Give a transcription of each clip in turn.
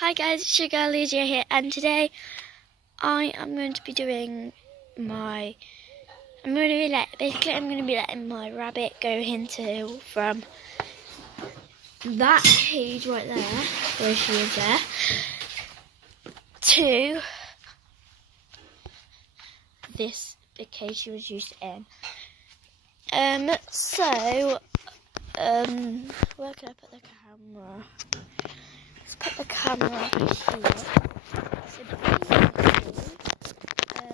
Hi guys, it's your girl Lydia here, and today I am going to be doing I'm going to be letting my rabbit go into from that cage right there, where she is there, to this big cage she was used in. Where can I put the camera? Let's put the camera here. So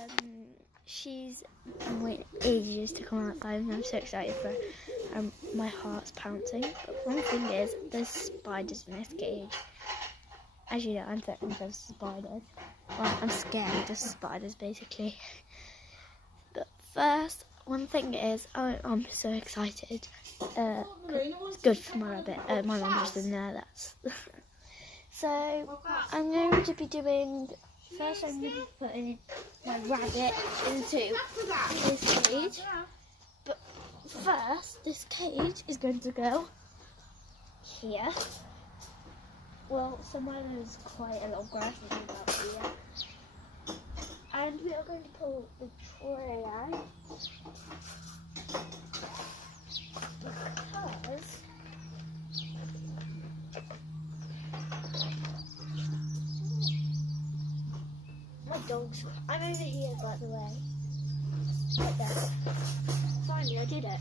she's been waiting ages to come outside, and I'm so excited for her. My heart's pouncing. But one thing is, there's spiders in this cage. As you know, I'm threatened of spiders. Well, I'm scared of spiders, basically. But first, one thing is, I'm so excited. It's good for my rabbit. My mum was in there. That's so. I'm going to be doing. First, I'm going to be putting my rabbit into this cage. But first, this cage is going to go here. Well, somewhere there's quite a lot of grass about here. And we are going to pull the tray out. Because my dog's... I'm over here, by the way. Right there. Finally, I did it.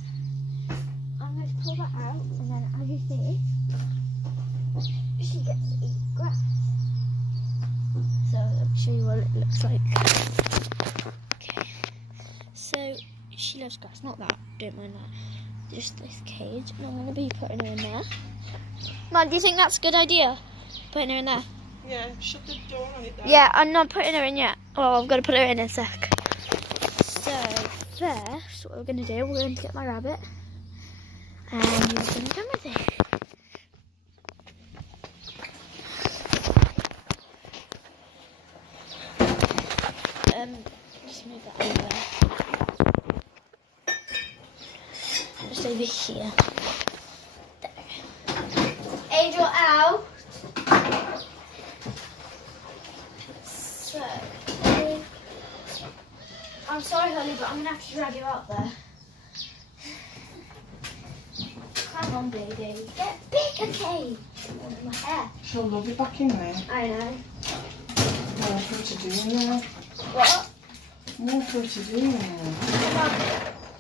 I'm going to pull that out, and then as you see, she gets to eat grass. So let me show you what it looks like. Okay. So she loves grass, not that, don't mind that. Just this cage, and I'm going to be putting her in there. Mum, do you think that's a good idea? Putting her in there? Yeah, shut the door on it though. Yeah, I'm not putting her in yet. Oh, I've got to put her in a sec. So, first, what we're going to do, we're going to get my rabbit. And we're going to come with it. Just move that over. Just over here. There. Angel out. So, I'm sorry, honey, but I'm going to have to drag you out there. Come on, baby. Get big, okay? Oh, my hair. She'll love you back in there. I know. More for her to do in there. What? More for her to do in there.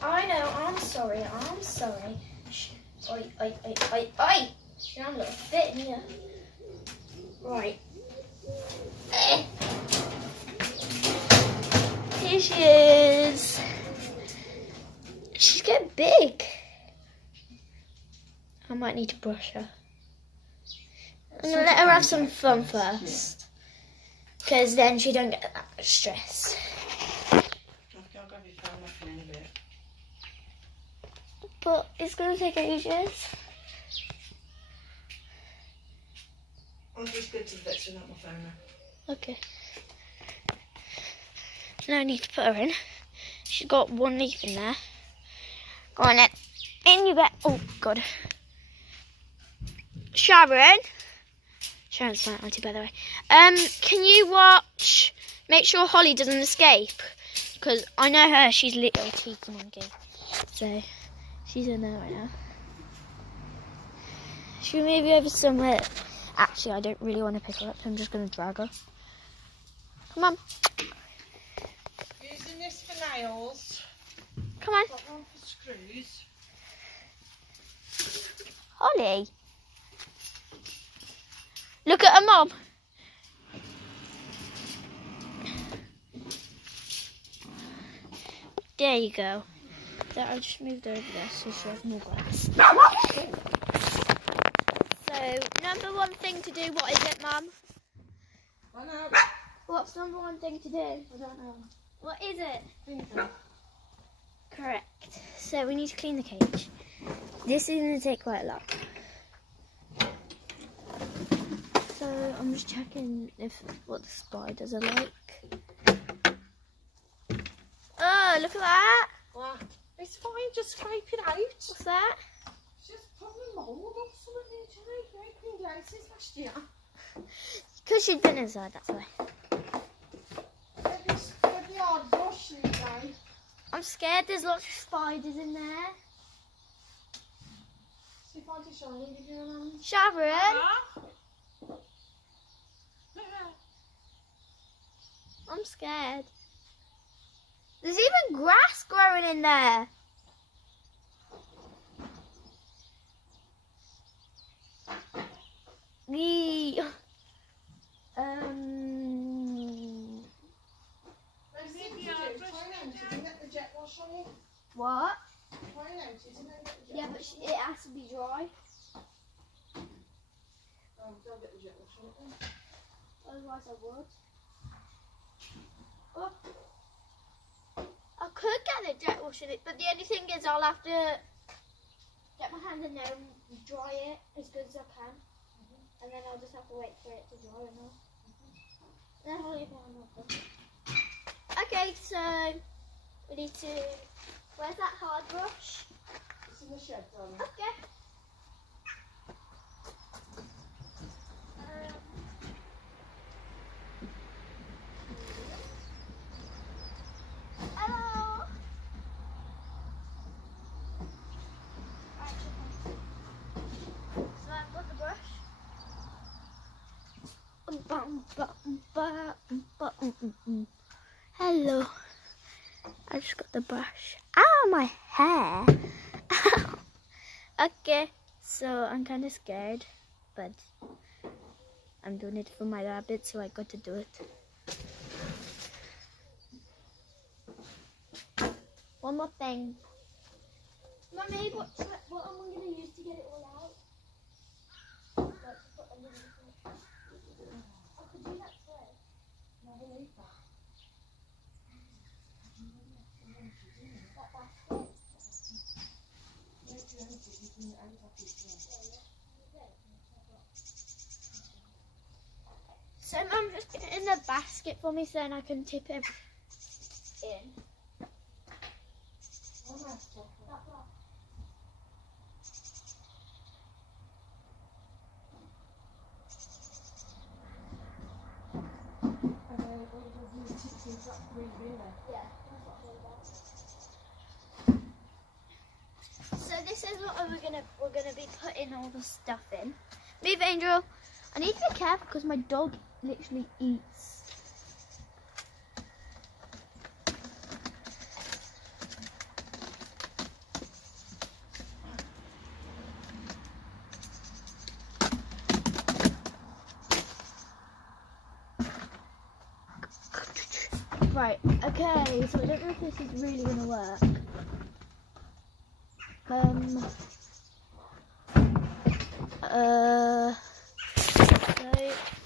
I know, I'm sorry. Shh. Oi, oi, oi, oi, oi! She's on a little bit in here. Right. Here she is. She's getting big. I might need to brush her. I'm going to let her have some fun first. Because then she don't get that much stress. I'll grab your phone off in a bit. But it's going to take ages. I'll just go to the vets without my phone now. Okay. Now I need to put her in. She's got one leaf in there. Go on then. In you get. Oh, God. Sharon. Sharon's my auntie, by the way. Can you watch? Make sure Holly doesn't escape. Because I know her. She's a little cheeky monkey. So, she's in there right now. Should we move you over somewhere? Actually, I don't really want to pick her up, so I'm just going to drag her. Come on. Using this for nails. Come on. Got one for screws. Holly. Look at her mum. There you go. There, I just moved her over there so she has more grass. So, number one thing to do, what is it, Mum? I know. What's number one thing to do? I don't know. What is it? Finger. Correct. So, we need to clean the cage. This is going to take quite a lot. So, I'm just checking what the spiders are like. Oh, look at that. What? It's fine, just scrape it out. What's that? It's just probably mould or something, Jake. You opened the houses last year. Because she's been inside, that's why. Bloody hard brush you guys. I'm scared there's lots of spiders in there. See if I just show you, give you a hand. Sharon, I'm scared. There's even grass growing in there. Yee. What? Yeah, but it has to be dry. Otherwise I would. Oh. I could get the jet wash in it, but the only thing is I'll have to get my hand in there and dry it as good as I can. And then I'll just have to wait for it to dry and all. Then I'll leave it on the Okay, so we need to... Where's that hard brush? It's in the shed, darling. Okay. Hello. So I've got the brush. Hello. I just got the brush. Ow, my hair. Ow. Okay, so I'm kind of scared, but I'm doing it for my rabbit, so I got to do it. One more thing. Mummy, what am I going to use to get it all out? Like, put a little bit. I could do that first. No, I need that. So Mum just get it in the basket for me so then I can tip it in. So this is what we're gonna be putting all the stuff in. Move, Angel. I need to be careful because my dog literally eats. Right, okay, so I don't know if this is really going to work. So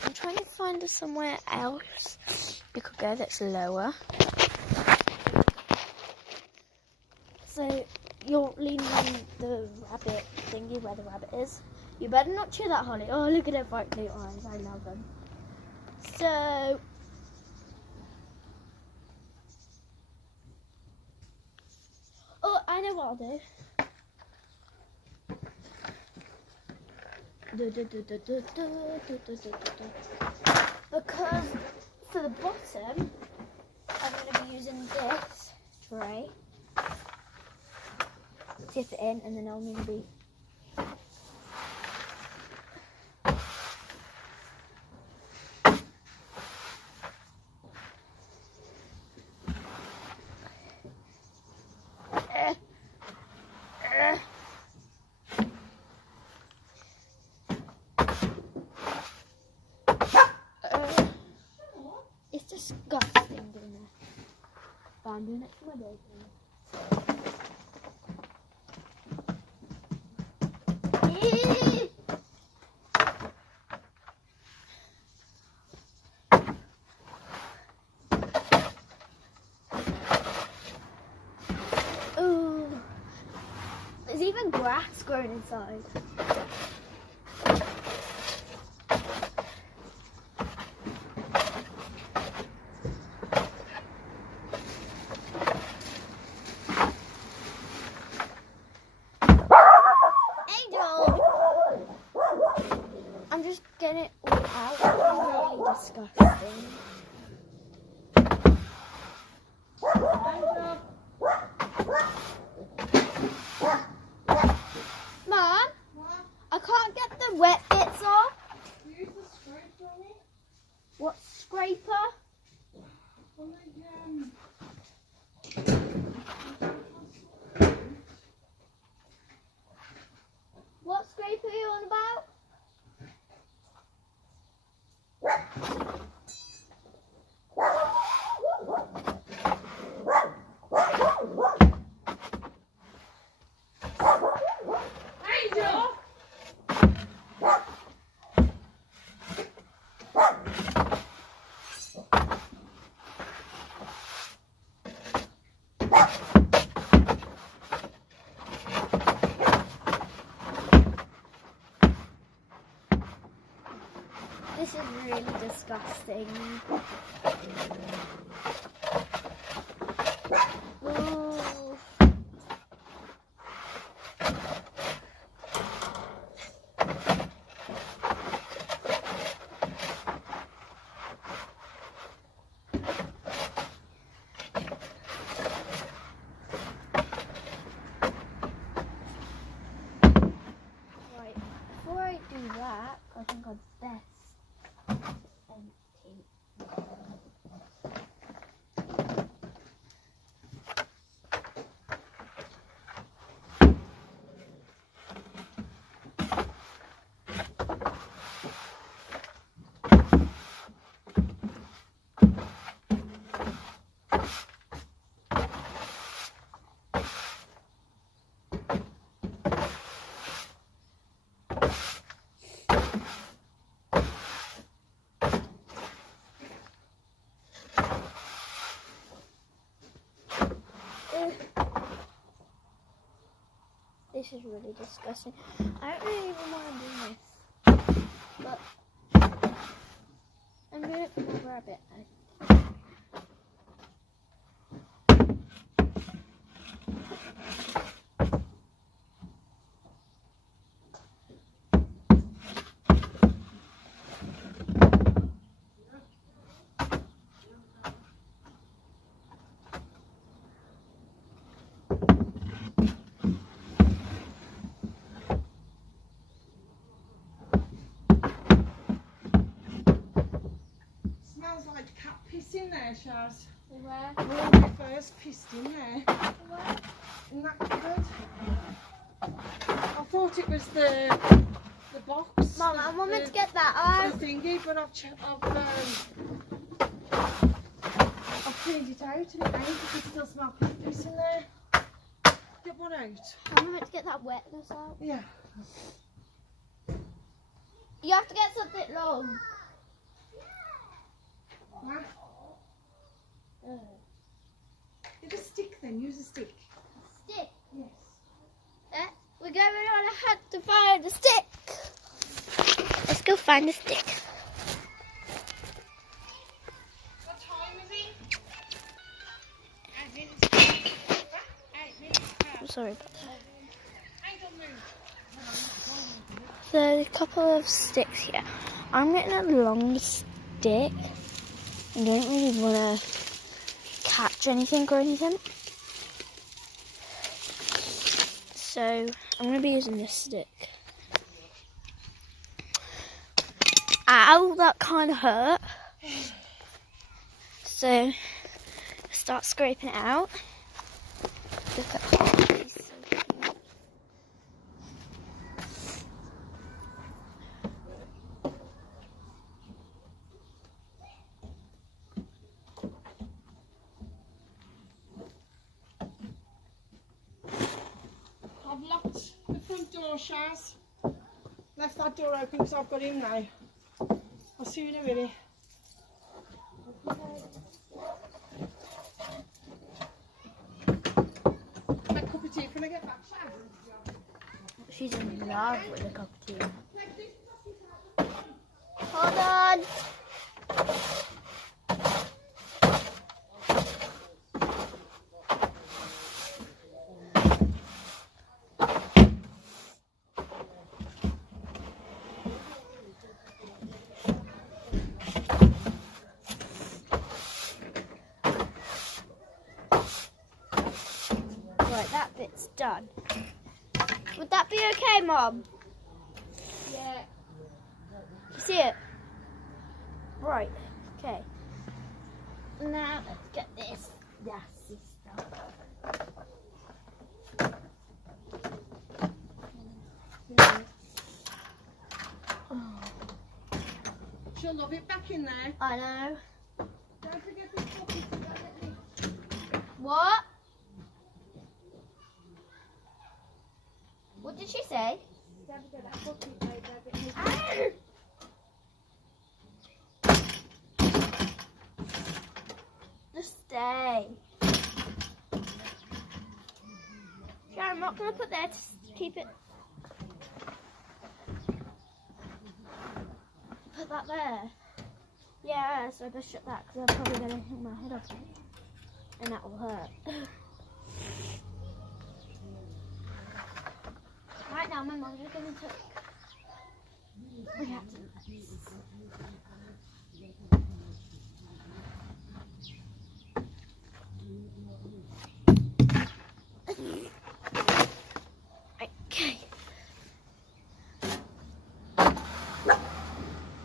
I'm trying to find somewhere else you could go that's lower. So you're leaning on the rabbit thingy where the rabbit is. You better not chew that, Holly. Oh, look at her bright blue eyes. I love them. So... Oh, I know what I'll do. Because for the bottom, I'm going to be using this tray. Tip it in, and then I'm going to be... It's disgusting doing that. But I'm doing it for my baby. Ooh. There's even grass growing inside. I'm just getting it all out. disgusting. Mom, I can't get the wet bits off. Use the scraper on it. What scraper? On What scraper are you on about? Angel! This is really disgusting. Ooh. Right, before I do that, I think I'd best empty. This is really disgusting. I don't really even want to do this, but I'm doing it for my rabbit. Smells like cat piss in there, Shaz. Where? When we first pissed in there. Isn't that good? I thought it was the box. Mum, I want me to get that The thingy, but I've cleaned it out and it ain't because it still smells like piss in there. Get one out. I want me to get that wetness out. Yeah. You have to get something long. Get a stick then, use a stick. Stick. Yes. We're going on a hunt to find a stick. Let's go find a stick. What time is it? I'm sorry about that. Don't move. There's a couple of sticks here. I'm getting a long stick. I don't really want to catch anything or anything. So I'm going to be using this stick. Ow, that kind of hurt. So start scraping it out. Look at that. He's so cute. I've locked the front door, Shaz. Left that door open because I've got in now. I'll see you in a minute. My cup of tea, can I get back, Shaz? She's in love with a cup of tea. Hold on. done. Would that be okay, Mom? Yeah. You see it? Right, okay. Now let's get this nasty stuff. She'll love it back in there. I know. Don't forget this puppy to go at me. What? What did she say? Don't forget that puppy, baby. Ow! Just stay. Sharon, I'm not going to put there to keep it. Put that there. Yeah, so I just shut that because I'm probably going to hit my head off it. And that will hurt. Right now, my mom's just going to take reacting. Okay.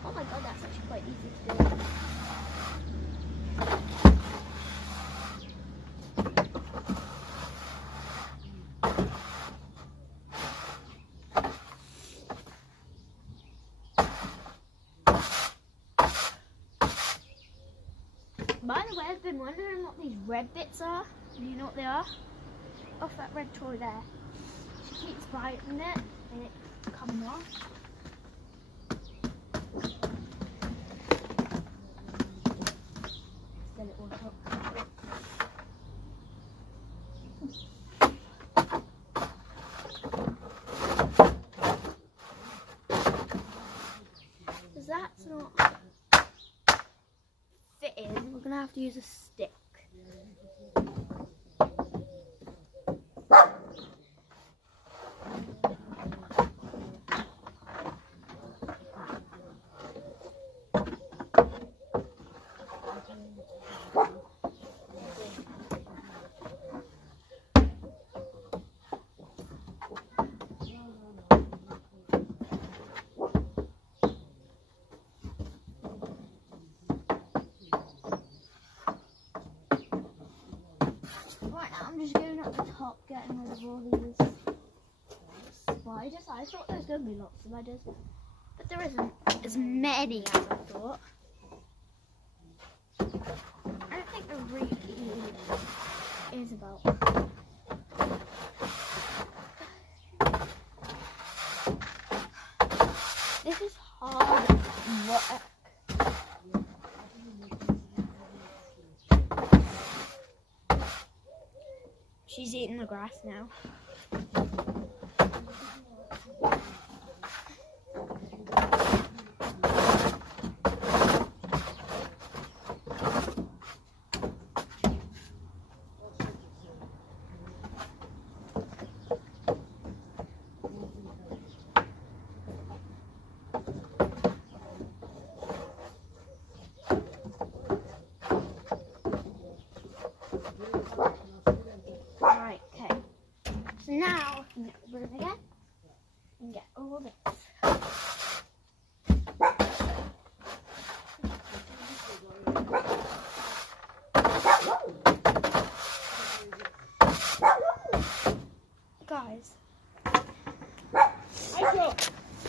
Oh my god, that's actually quite easy to do. By the way, I've been wondering what these red bits are. Do you know what they are? Off that red toy there. She keeps biting it and it's coming off. Get it all up. Because that's not fitting, we're going to have to use a stick. I'm just going up the top, getting rid of all these spiders. I thought there was going to be lots of spiders, but there isn't as many as I thought. I don't think there really is about. This is hard work. She's eating the grass now. Right, okay. So now I can get the broom again and get all this. Guys,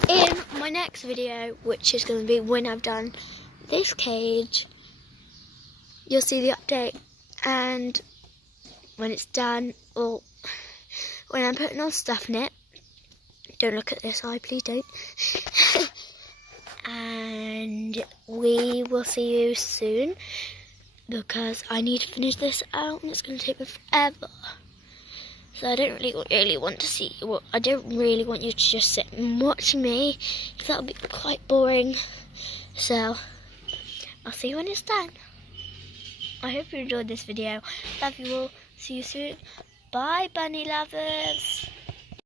in my next video, which is going to be when I've done this cage, you'll see the update, and when it's done, or when I'm putting all stuff in it, don't look at this eye, please don't. And we will see you soon, because I need to finish this out and it's going to take me forever. So I don't really want to see, well, I don't really want you to just sit and watch me, because that'll be quite boring. So I'll see you when it's done. I hope you enjoyed this video. Love you all. See you soon. Bye, bunny lovers.